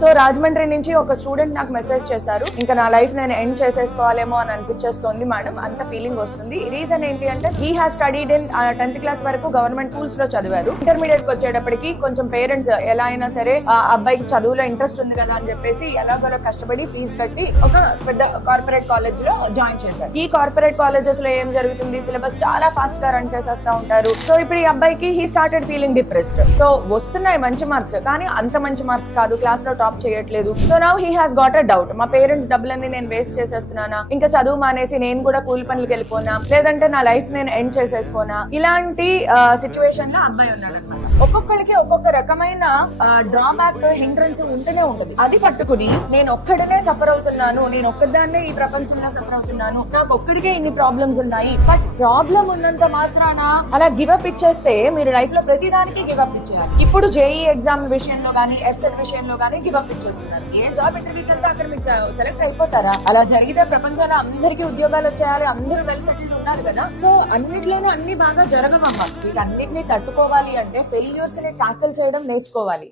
So Rajahmundry నుంచి ఒక student నాకు మెసేజ్ చేశారు, ఇంకా నా లైఫ్ నేను ఎండ్ చేసేసుకోవాలేమో అని అనిపించేస్తోంది మేడం, అంత ఫీలింగ్ వస్తుంది. రీజన్ ఏంటి అంటే he has studied in 10th class వరకు గవర్నమెంట్ స్కూల్స్ లో చదివారు. ఇంటర్మీడియట్ కి వచ్చేటప్పటికి కొంచెం పేరెంట్స్ ఎలా అయినా సరే ఆ అబ్బాయికి చదువులో ఇంట్రెస్ట్ ఉంది కదా అని చెప్పేసి ఎలాగోలా కష్టపడి ఫీజు కట్టి ఒక పెద్ద కార్పొరేట్ కాలేజ్ లో జాయిన్ చేశారు. ఈ కార్పొరేట్ కాలేజెస్ లో ఏం జరుగుతుంది, సిలబస్ చాలా ఫాస్ట్ గా రన్ చేసేస్తా ఉంటారు. సో ఇప్పుడు ఈ అబ్బాయికి he started feeling depressed. So వస్తున్నాయి మంచి మార్క్స్, కానీ అంత మంచి మార్క్స్ కాదు, క్లాస్ లో టాప్ చేయట్లేదు. So now he has got a doubt, మా పేరెంట్స్ డబ్బులన్నీ నేను వేస్ట్ చేసేస్తున్నానా, ఇంకా చదువు మానేసి నేను కూడా కూలి పనులకు వెళ్ళిపోనా, లేదంటే నా లైఫ్ నేను ఎండ్ చేసేసుకోనా, ఇలాంటి సిచ్యువేషన్ లో అబ్బాయి ఉన్నాడు అనమాట. ఒక్కొక్కరికి ఒక్కొక్క రకమైన డ్రాబ్యాక్ హిండ్రెన్స్ ఉంటూనే ఉంటుంది. అది పట్టుకుని నేను ఒక్కడనే సఫర్ అవుతున్నాను, నేను ఒక్కదాన్నే ఈ ప్రపంచంలో సఫర్ అవుతున్నాను, నాకు ఒక్కడికే ఇన్ని ప్రాబ్లమ్స్ ఉన్నాయి, బట్ ప్రాబ్లం ఉన్నంత మాత్రాన అలా గివప్ ఇచ్చేస్తే మీరు లైఫ్ లో ప్రతి దానికి గివప్ ఇచ్చేయాలి. ఇప్పుడు జేఈ ఎగ్జామ్ విషయంలో గానీ, ఎఫ్సెట్ విషయంలో గానీ గివప్ ఇచ్చేస్తున్నారు. ఏ జాబ్ ఇంటర్వ్యూకి వెళ్తే అక్కడ మీకు సెలెక్ట్ అయిపోతారా? అలా జరిగితే ప్రపంచంలో అందరికీ ఉద్యోగాలు వచ్చేయాలి, అందరూ వెల్ సెటిల్డ్ ఉన్నారు కదా. సో అన్నిట్లోనూ అన్ని బాగా జరగవమ్మా. వీటన్నిటిని తట్టుకోవాలి అంటే ఫెయిల్యూర్స్ ని టాకిల్ చేయడం నేర్చుకోవాలి.